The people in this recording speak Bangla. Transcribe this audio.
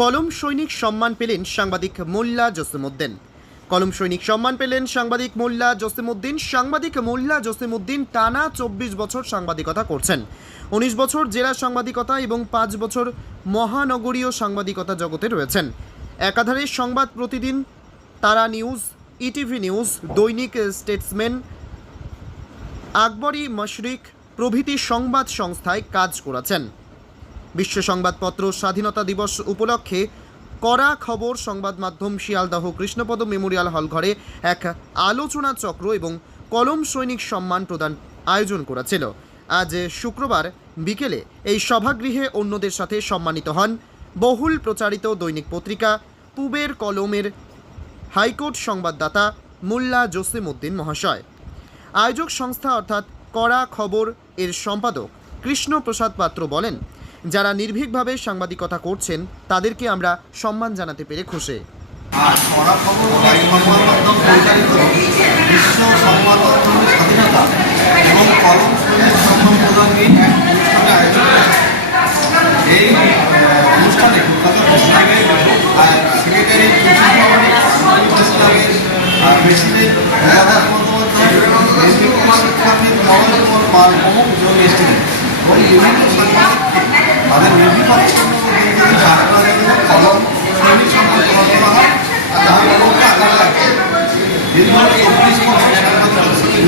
কলম সৈনিক সম্মান পেলেন সাংবাদিক মোল্লা জসিমউদ্দিন। কলম সৈনিক সম্মান পেলেন সাংবাদিক মোল্লা জসিমউদ্দিন। সাংবাদিক মোল্লা জসিমউদ্দিন টানা 24 বছর সাংবাদিকতা করছেন। 19 বছর জেলা সাংবাদিকতা এবং 5 বছর মহানগরীয় সাংবাদিকতা জগতে রয়েছেন। একাধারে সংবাদ প্রতিদিন, তারা নিউজ, ইটিভি নিউজ, দৈনিক স্টেটসম্যান, আকবরী মশরিক প্রভৃতি সংবাদ সংস্থায় কাজ করেছেন। বিশ্ব সংবাদপত্র স্বাধীনতা দিবস উপলক্ষে কড়া খবর সংবাদ মাধ্যম শিয়ালদহ কৃষ্ণপদ মেমোরিয়াল হল ঘরে এক আলোচনা চক্র এবং কলম সৈনিক সম্মান প্রদান আয়োজন করেছিল। আজ শুক্রবার বিকেলে এই সভাগৃহে অন্যদের সাথে সম্মানিত হন বহুল প্রচারিত দৈনিক পত্রিকা পূবের কলমের হাইকোর্ট সংবাদদাতা মোল্লা জসিমউদ্দিন মহাশয়। আয়োজক সংস্থা অর্থাৎ কড়া খবর এর সম্পাদক কৃষ্ণপ্রসাদ পাত্র বলেন, যারা নির্ভীকভাবে সাংবাদিকতা করছেন তাদেরকে আমরা সম্মান জানাতে পেরে খুশি। স্বাধীনতা এবং কলম সৈনিক সম্মান প্রদান নিয়ে এক অনুষ্ঠানে আয়োজন এই অনুষ্ঠানে কলকাতা প্রেসক্লাবের secretary president Gadadhar Bandyopadhyay, SP Kumar শিক্ষাবিদ নরেন্দ্র কুমার পাল প্রমুখ যোগ এসেছিলেন এবং বিভিন্ন সাংবাদিককে তাদের নির্ভীকতাপূর্ণ কলম সৈনিক সম্মান প্রদান করা হয়। তাদের কলমকে আগামী রাখে দীর্ঘ 24 বছর সাংবাদিকতার সাথে